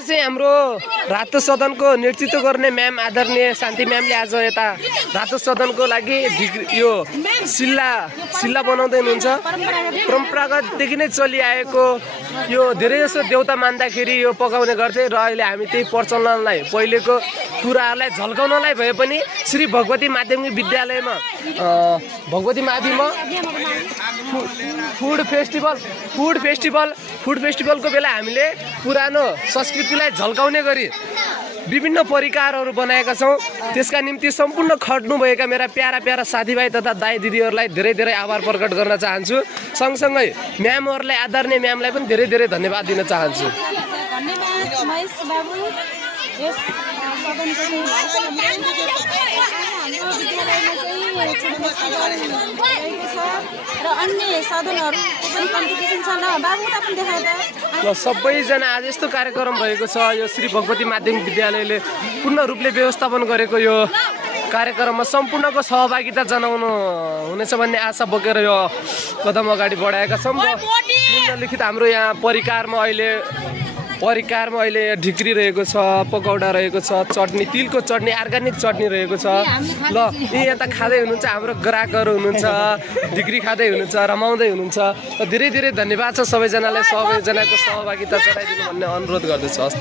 चाहिँ हाम्रो रातो सदनको नेतृत्व गर्ने म्याम आदरणीय शान्ति म्यामले आज यता रातो सदनको लागि यो सिल्ला बनाउँदै हुनुहुन्छ। परम्परागतदेखि नै चलिआएको यो धेरै जसो देउता मान्दाखेरि यो पकाउने गर्थे र अहिले हामी त्यही प्रचलनलाई पहिलेको कुराहरूलाई झल्काउनलाई भए पनि श्री भगवती माध्यमिक विद्यालयमा भगवती माविमा फुड फेस्टिभलको बेला हामीले पुरानो संस्कृतिलाई झल्काउने गरी विभिन्न परिकारहरू बनाएका छौँ। त्यसका निम्ति सम्पूर्ण खट्नुभएका मेरा प्यारा साथीभाइ तथा दाइ दिदीहरूलाई धेरै धेरै आभार प्रकट गर्न चाहन्छु। सँगसँगै म्यामहरूलाई आदरणीय म्यामलाई पनि धेरै धेरै धन्यवाद दिन चाहन्छु। सबैजना आज यस्तो कार्यक्रम भएको छ। यो श्री भगवती माध्यमिक विद्यालयले पूर्ण रूपले व्यवस्थापन गरेको यो कार्यक्रममा सम्पूर्णको सहभागिता जनाउनु हुनेछ भन्ने आशा बोकेर यो कदम अगाडि बढाएका छौँ। निम्नलिखित हाम्रो यहाँ परिकारमा अहिले ढिक्री रहेको छ, पकौडा रहेको छ, चटनी, तिलको चटनी, अर्ग्यानिक चटनी रहेको छ। ल यी यता खाँदै हुनुहुन्छ, हाम्रो ग्राहकहरू हुनुहुन्छ, ढिक्री खाँदै हुनुहुन्छ, रमाउँदै हुनुहुन्छ। धेरै धेरै धन्यवाद छ सबैजनालाई, सबैजनाको सहभागिता जनाइदिनु भन्ने अनुरोध गर्दछु। हस्त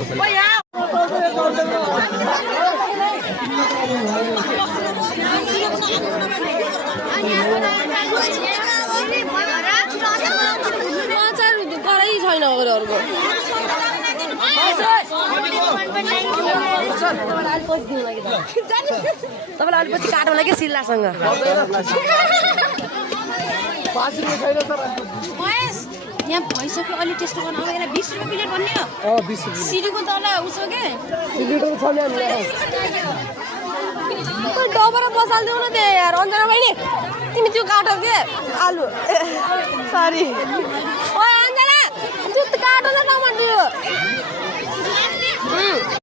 तपाईँलाई अलिपछि काटौँ कि सिल्लासँग यहाँ भइसक्यो। अलि टेस्ट गर्नु 20 रुपियाँ प्लेट भन्ने हो। सिडीको तल उसो के डबरा बसाल्दिउ न त्यहाँ यार। अन्जना बहिनी तिमी त्यो काटौ के आलु सरी ओ अन्जना त्यो काटौ न टमाटर।